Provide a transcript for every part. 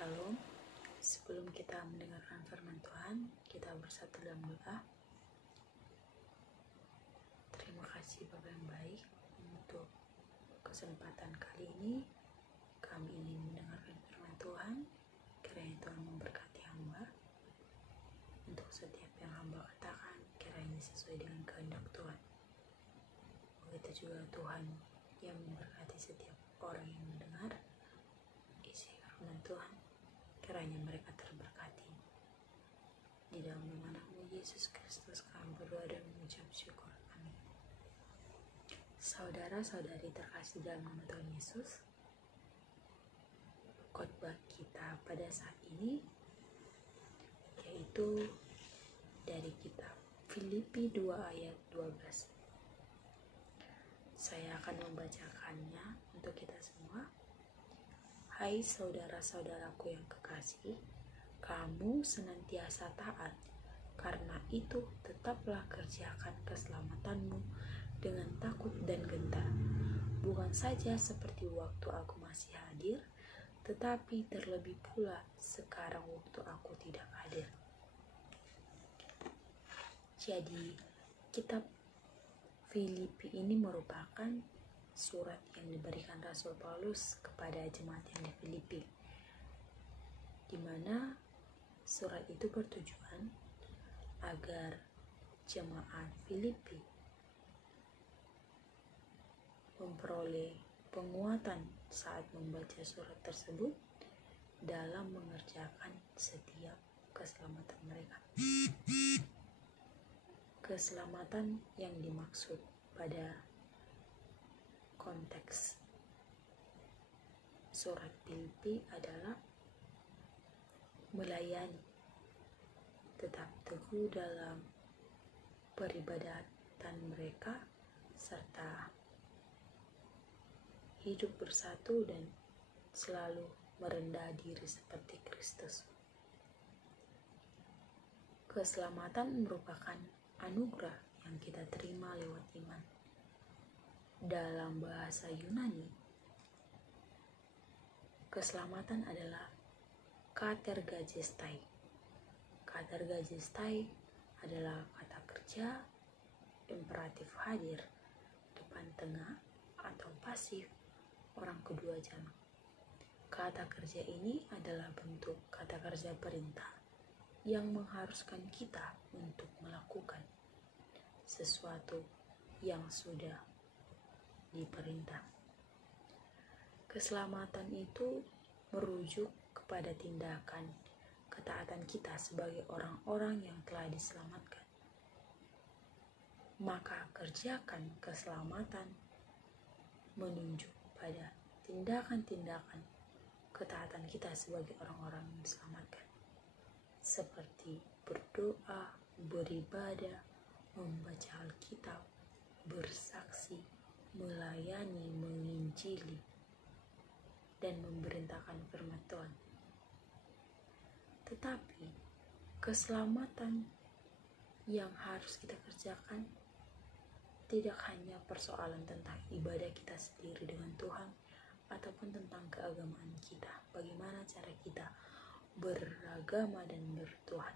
Shalom. Sebelum kita mendengarkan firman Tuhan, kita bersatu dalam doa. Terima kasih Bapa yang baik untuk kesempatan kali ini. Kami ingin mendengarkan firman Tuhan. Kiranya Tuhan memberkati hamba. Untuk setiap yang hamba katakan, kiranya sesuai dengan kehendak Tuhan. Begitu juga Tuhan yang memberkati setiap orang yang mendengar isi firman Tuhan. Kiranya mereka terberkati. Di dalam nama anakmu Yesus Kristus kami berdoa dan mengucap syukur. Amin. Saudara-saudari terkasih dalam nama Tuhan Yesus, khotbah kita pada saat ini yaitu dari kitab Filipi 2 ayat 12. Saya akan membacakannya untuk kita semua. Hai saudara-saudaraku yang kekasih, kamu senantiasa taat, karena itu tetaplah kerjakan keselamatanmu dengan takut dan gentar. Bukan saja seperti waktu aku masih hadir, tetapi terlebih pula sekarang waktu aku tidak hadir. Jadi, kitab Filipi ini merupakan surat yang diberikan Rasul Paulus kepada jemaat yang di Filipi, di mana surat itu bertujuan agar jemaat Filipi memperoleh penguatan saat membaca surat tersebut dalam mengerjakan setiap keselamatan mereka. Keselamatan yang dimaksud pada konteks surat Filipi adalah melayani, tetap teguh dalam peribadatan mereka, serta hidup bersatu dan selalu merendah diri seperti Kristus. Keselamatan merupakan anugerah yang kita terima lewat iman. Dalam bahasa Yunani, keselamatan adalah katergajestai. Katergajestai adalah kata kerja imperatif hadir, depan tengah atau pasif orang kedua jamak. Kata kerja ini adalah bentuk kata kerja perintah yang mengharuskan kita untuk melakukan sesuatu yang sudah diperintah. Keselamatan itu merujuk kepada tindakan ketaatan kita sebagai orang-orang yang telah diselamatkan. Maka kerjakan keselamatan menunjuk pada tindakan-tindakan ketaatan kita sebagai orang-orang yang diselamatkan, seperti berdoa, beribadah, membaca Alkitab, bersaksi, melayani, menginjili, dan memerintahkan firman Tuhan. Tetapi keselamatan yang harus kita kerjakan tidak hanya persoalan tentang ibadah kita sendiri dengan Tuhan, ataupun tentang keagamaan kita, bagaimana cara kita beragama dan bertuhan.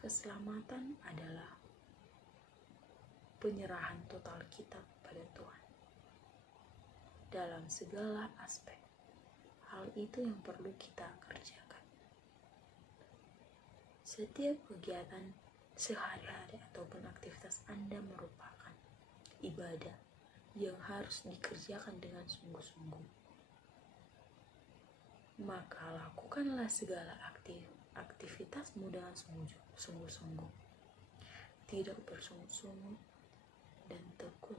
Keselamatan adalah penyerahan total kita pada Tuhan dalam segala aspek. Hal itu yang perlu kita kerjakan. Setiap kegiatan sehari-hari ataupun aktivitas Anda merupakan ibadah yang harus dikerjakan dengan sungguh-sungguh. Maka lakukanlah segala aktivitasmu dengan sungguh-sungguh, tidak bersungut-sungut dan tekun.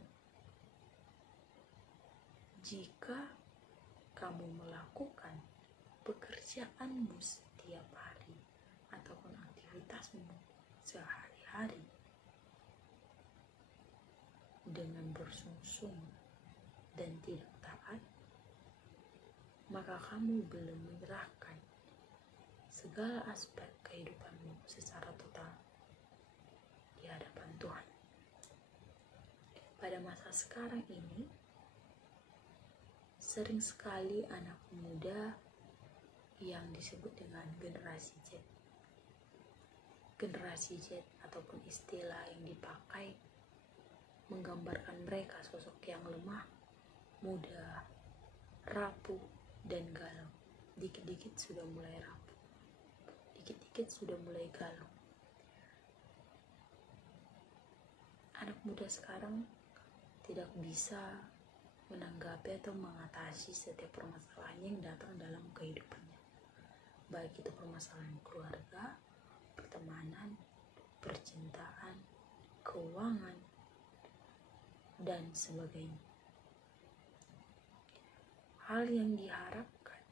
Jika kamu melakukan pekerjaanmu setiap hari ataupun aktivitasmu sehari-hari dengan bersungut-sungut dan tidak taat, maka kamu belum menyerahkan segala aspek kehidupanmu secara total di hadapan Tuhan. Pada masa sekarang ini, sering sekali anak muda yang disebut dengan generasi Z. Generasi Z ataupun istilah yang dipakai menggambarkan mereka sosok yang lemah, mudah, rapuh, dan galau. Dikit-dikit sudah mulai rapuh, dikit-dikit sudah mulai galau. Anak muda sekarang tidak bisa menanggapi atau mengatasi setiap permasalahan yang datang dalam kehidupannya, baik itu permasalahan keluarga, pertemanan, percintaan, keuangan, dan sebagainya. Hal yang diharapkan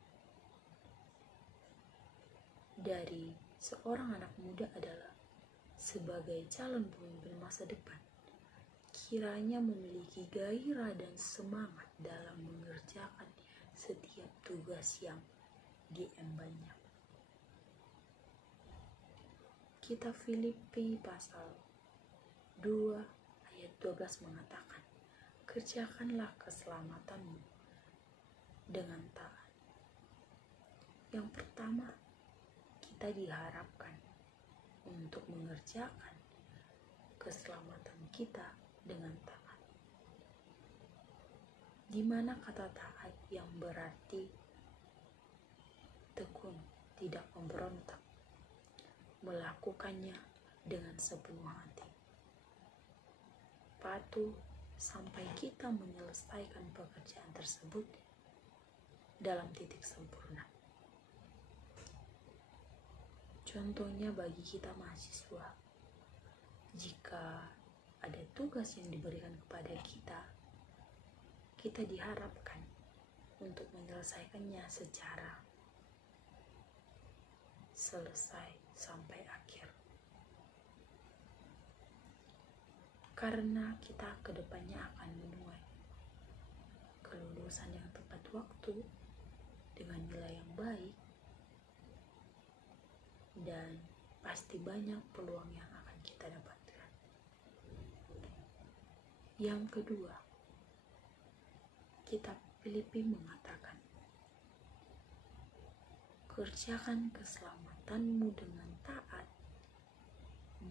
dari seorang anak muda adalah sebagai calon pemimpin masa depan, kiranya memiliki gairah dan semangat dalam mengerjakan setiap tugas yang diembannya. Kitab Filipi pasal 2 ayat 12 mengatakan, kerjakanlah keselamatanmu dengan taat. Yang pertama, kita diharapkan untuk mengerjakan keselamatan kita dengan taat. Di mana kata taat yang berarti tekun, tidak memberontak, melakukannya dengan sepenuh hati, patuh sampai kita menyelesaikan pekerjaan tersebut dalam titik sempurna. Contohnya bagi kita mahasiswa, jika ada tugas yang diberikan kepada kita, kita diharapkan untuk menyelesaikannya secara selesai sampai akhir. Karena kita kedepannya akan menuai kelulusan yang tepat waktu dengan nilai yang baik, dan pasti banyak peluang yang akan kita dapatkan. Yang kedua, kitab Filipi mengatakan, kerjakan keselamatanmu dengan taat,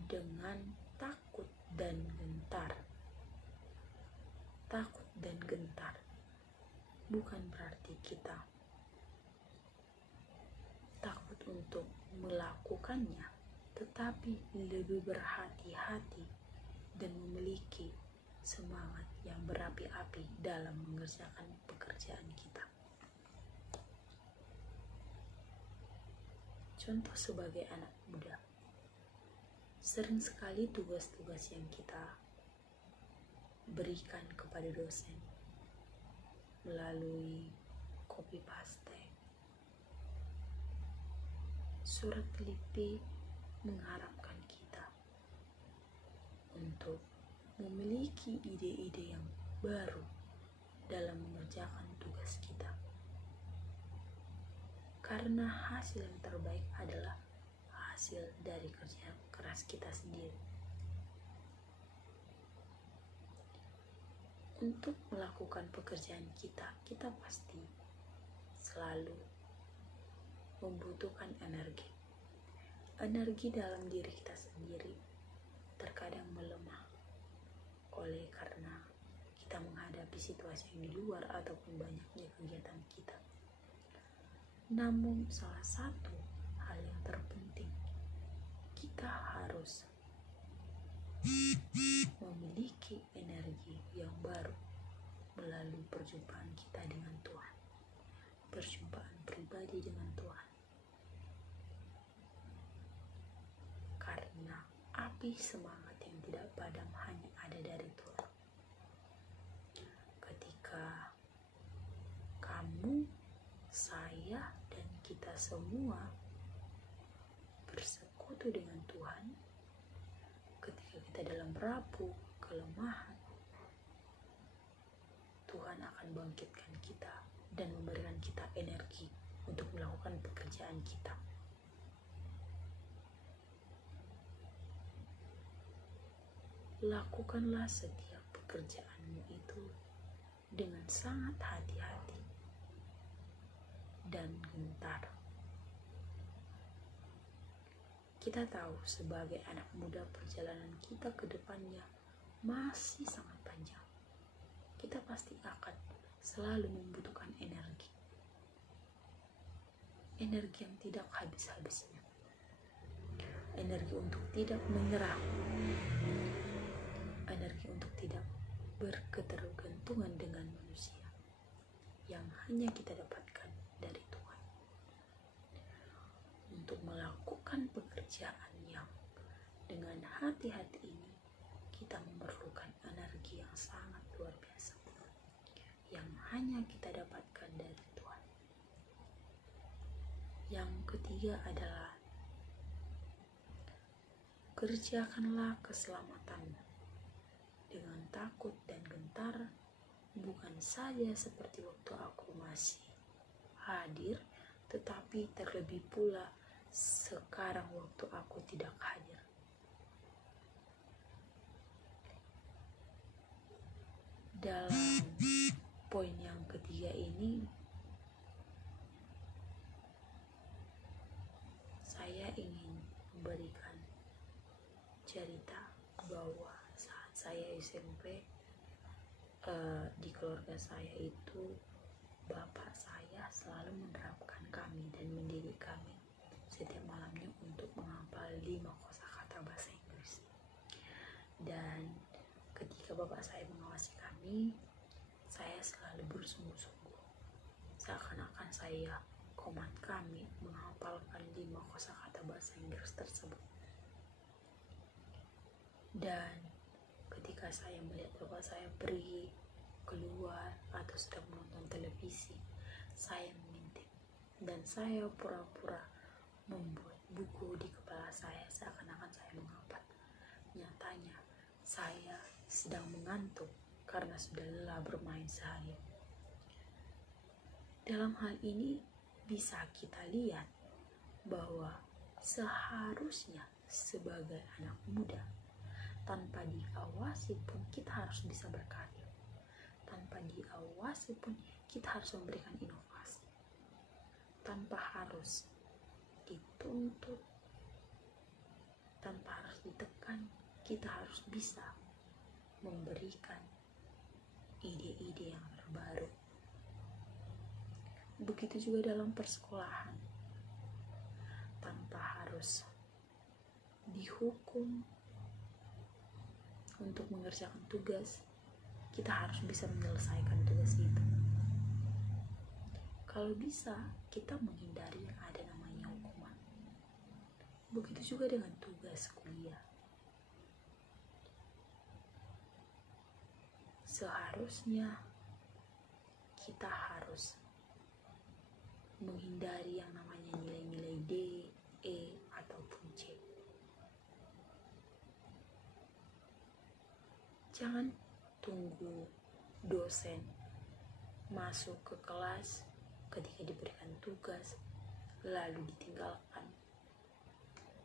dengan takut dan gentar. Takut dan gentar bukan berarti kita takut untuk melakukannya, tetapi lebih berhati-hati dan memiliki semangat yang berapi-api dalam mengerjakan pekerjaan kita. Contoh sebagai anak muda, sering sekali tugas-tugas yang kita berikan kepada dosen melalui copy paste. Surat Filipi mengharapkan kita untuk memiliki ide-ide yang baru dalam mengerjakan tugas kita. Karena hasil yang terbaik adalah hasil dari kerja keras kita sendiri. Untuk melakukan pekerjaan kita, kita pasti selalu membutuhkan energi. Energi dalam diri kita sendiri terkadang melemah oleh karena kita menghadapi situasi yang di luar ataupun banyaknya kegiatan kita. Namun salah satu hal yang terpenting, kita harus memiliki energi yang baru melalui perjumpaan kita dengan Tuhan, perjumpaan pribadi dengan Tuhan. Karena api semangat yang tidak padam hanya ada dari Tuhan. Ketika kamu, saya, dan kita semua bersekutu dengan Tuhan, ketika kita dalam rapuh, kelemahan, Tuhan akan bangkitkan kita dan memberikan kita energi untuk melakukan pekerjaan kita. Lakukanlah setiap pekerjaanmu itu dengan sangat hati-hati dan gentar, Kita tahu sebagai anak muda perjalanan kita ke depannya masih sangat panjang. Kita pasti akan selalu membutuhkan energi. Energi yang tidak habis-habisnya. Energi untuk tidak menyerah. Energi untuk tidak berketergantungan dengan manusia yang hanya kita dapatkan dari Tuhan. Untuk melakukan pekerjaan yang dengan hati-hati ini, kita memerlukan energi yang sangat luar biasa yang hanya kita dapatkan dari Tuhan. Yang ketiga adalah kerjakanlah keselamatanmu dengan takut dan gentar, bukan saja seperti waktu aku masih hadir, tetapi terlebih pula sekarang waktu aku tidak hadir. Dalam poin yang ketiga ini, saya ingin memberikan cerita bahwa saat saya SMP, di keluarga saya itu bapak saya selalu menerapkan kami dan mendidik kami setiap malamnya untuk menghafal 5 kosakata bahasa Inggris. Dan ketika bapak saya mengawasi kami, saya selalu bersungguh-sungguh. Seakan-akan saya komat kami menghafalkan 5 kosakata bahasa Inggris tersebut. Dan ketika saya melihat bapak saya pergi keluar atau sedang menonton televisi, saya mengintip dan saya pura-pura membuat buku di kepala saya seakan-akan saya menghafal. Nyatanya saya sedang mengantuk karena sudah lelah bermain seharian. Dalam hal ini bisa kita lihat bahwa seharusnya sebagai anak muda, tanpa diawasi pun kita harus bisa berkarya. Tanpa diawasi pun kita harus memberikan inovasi. Tanpa harus dituntut, tanpa harus ditekan, kita harus bisa memberikan ide-ide yang terbaru. Begitu juga dalam persekolahan. Tanpa harus dihukum untuk mengerjakan tugas, kita harus bisa menyelesaikan tugas itu. Kalau bisa, kita menghindari yang ada namanya hukuman. Begitu juga dengan tugas kuliah. Seharusnya kita harus menghindari yang namanya nilai-nilai D, E, ataupun C. Jangan tunggu dosen masuk ke kelas ketika diberikan tugas, lalu ditinggalkan,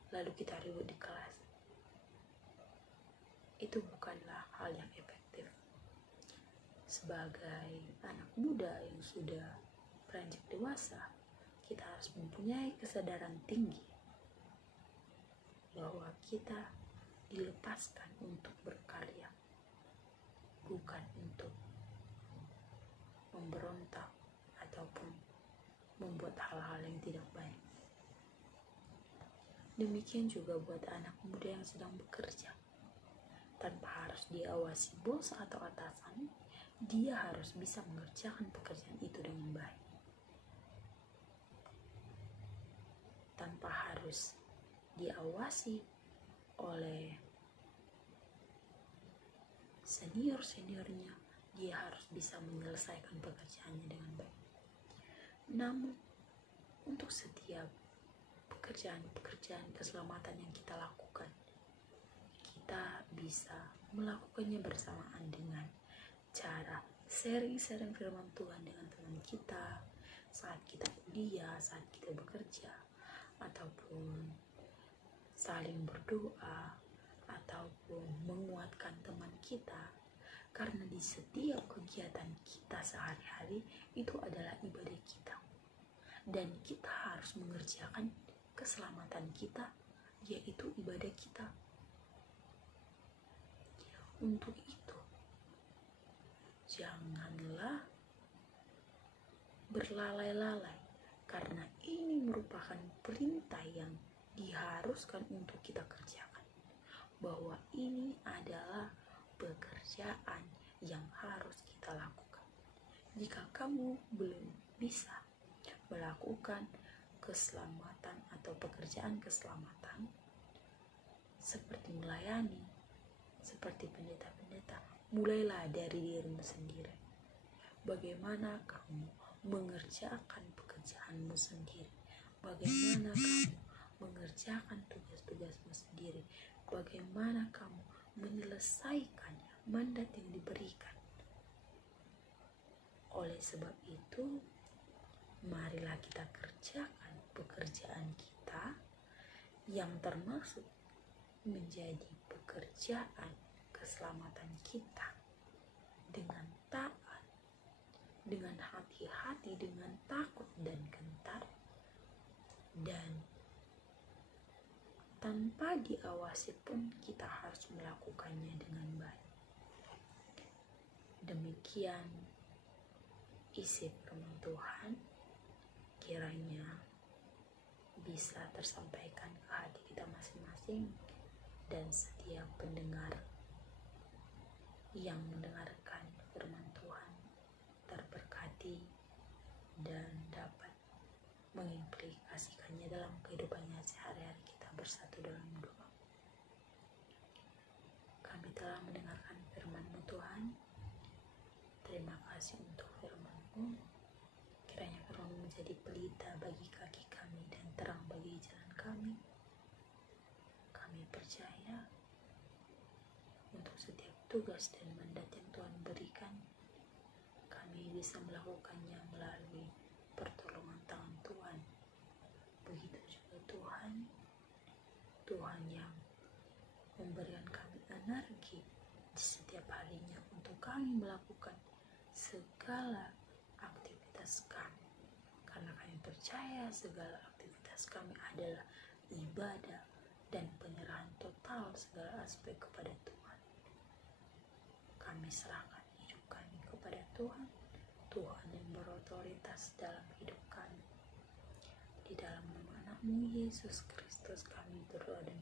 lalu kita ribut di kelas. Itu bukanlah hal yang efektif. Sebagai anak muda yang sudah beranjak dewasa, kita harus mempunyai kesadaran tinggi bahwa kita dilepaskan untuk berkarya, bukan untuk memberontak ataupun membuat hal-hal yang tidak baik. Demikian juga buat anak muda yang sedang bekerja. Tanpa harus diawasi bos atau atasan, dia harus bisa mengerjakan pekerjaan itu dengan baik. Tanpa harus diawasi oleh senior-seniornya, dia harus bisa menyelesaikan pekerjaannya dengan baik. Namun, untuk setiap pekerjaan keselamatan yang kita lakukan, kita bisa melakukannya bersamaan dengan cara sharing firman Tuhan dengan teman kita saat kita kuliah, saat kita bekerja, ataupun saling berdoa, ataupun menguatkan teman kita. Karena di setiap kegiatan kita sehari-hari itu adalah ibadah kita, dan kita harus mengerjakan keselamatan kita yaitu ibadah kita. Untuk itu, janganlah berlalai-lalai, karena ini merupakan perintah yang diharuskan untuk kita kerjakan, bahwa ini adalah pekerjaan yang harus kita lakukan. Jika kamu belum bisa melakukan keselamatan atau pekerjaan keselamatan seperti melayani, seperti pendeta-pendeta, mulailah dari dirimu sendiri. Bagaimana kamu mengerjakan pekerjaanmu sendiri, bagaimana kamu mengerjakan tugas-tugasmu sendiri, bagaimana kamu menyelesaikan mandat yang diberikan. Oleh sebab itu, marilah kita kerjakan pekerjaan kita yang termasuk menjadi pekerjaan keselamatan kita dengan taat, dengan hati-hati, dengan takut dan gentar, dan tanpa diawasi pun kita harus melakukannya dengan baik. Demikian isi firman Tuhan, kiranya bisa tersampaikan ke hati kita masing-masing, dan setiap pendengar yang mendengarkan firman Tuhan terberkati dan dapat mengimplikasikannya dalam kehidupannya sehari-hari. Kita bersatu dalam doa. Kami telah mendengarkan firman-Mu Tuhan. Terima kasih untuk firman-Mu. Kiranya firman-Mu menjadi pelita bagi kaki kami dan terang bagi jalan kami. Kami percaya untuk setiap tugas dan mandat yang Tuhan berikan, kami bisa melakukannya melalui pertolongan tangan Tuhan. Begitu juga Tuhan yang memberikan kami energi di setiap harinya untuk kami melakukan segala aktivitas kami, karena kami percaya segala aktivitas kami adalah ibadah dan penyerahan total segala aspek kepada Tuhan. Kami serahkan hidup kami kepada Tuhan, Tuhan yang berotoritas dalam hidup kami. Di dalam nama Anak-Mu Yesus Kristus kami berdoa dan